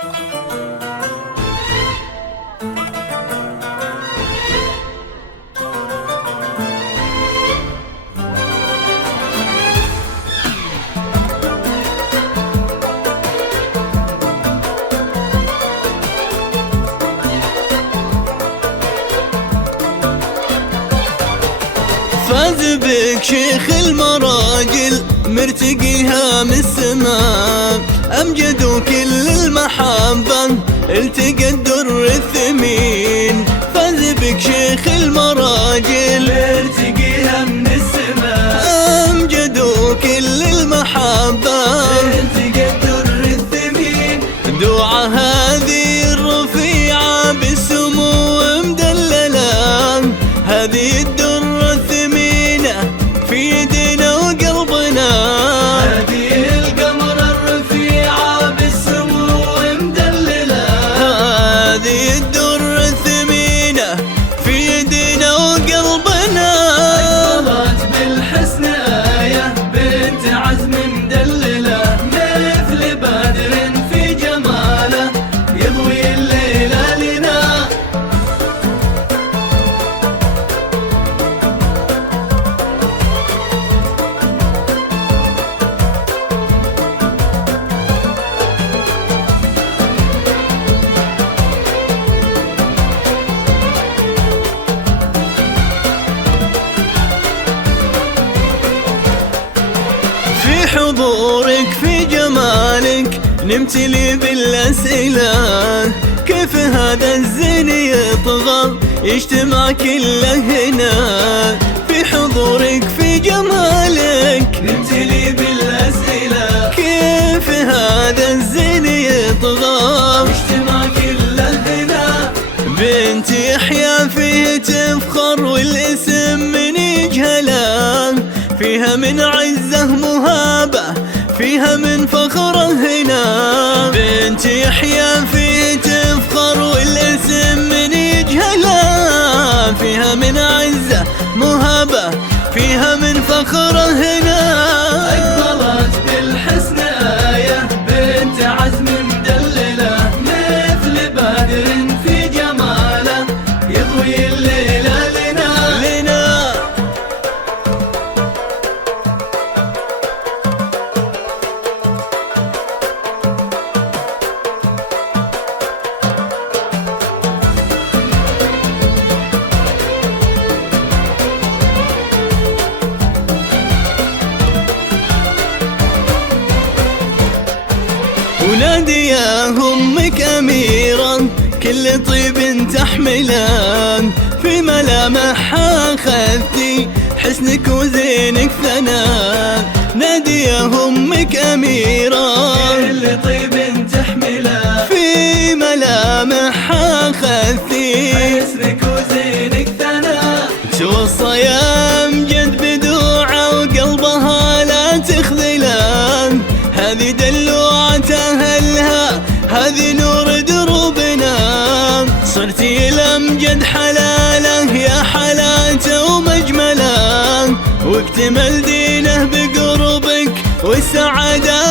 فاز بك شيخ المراجل مرتقيها من السماء، أمجد كل المحبة التقى الدر الثمين. فاز بك شيخ المراجل مرتقيها من السماء، أمجد كل المحبة التقى الدر الثمين. دعا هذه الرفيعة بالسمو مدللة، هذه الدر الثمينة في يدنا وقلبنا. هذه القمر الرفيعة بالسمو مدللة، هذه الدر الثمينة في يدنا وقلبنا. أقبلت بالحسن آية بنت عزم مدللة، مثل بدر في جماله يضوي الليلة لنا. في حضورك في جمالك نمتلي بالأسئلة، كيف هذا الزين يطغى يجتمع كله هنا. في حضورك في جمالك نمتلي بالأسئلة، كيف هذا الزين يطغى اجتمع كله هنا. بنت يحيى فيه تفخر والاسم من يجهله، فيها من عزه مهابة فيها من فخره هنا. بنت يحيى فيه تفخر والاسم من يجهله، فيها من عزه مهابة فيها من فخره هنا. أقبلت بالحسن آية بنت عزم مدللة، مثل بدر في جماله يضوي الليلة لنا. ونادي يا أمك أميرا كل طيب تحمله، في ملامحها خذتي حسنك وزينك ثناء. نادي يا أمك أميرا كل طيب تحمله، في ملامحها خذتي حسنك وزينك ثناء. توصى يا أمجد بدوعة وقلبها لا تخذله، هذه دلوعة أهلها هذه نور دروبنا. صرتي الأمجد حلاله يا حلاته ومجمله، واكتمل دينه بقربك والسعادة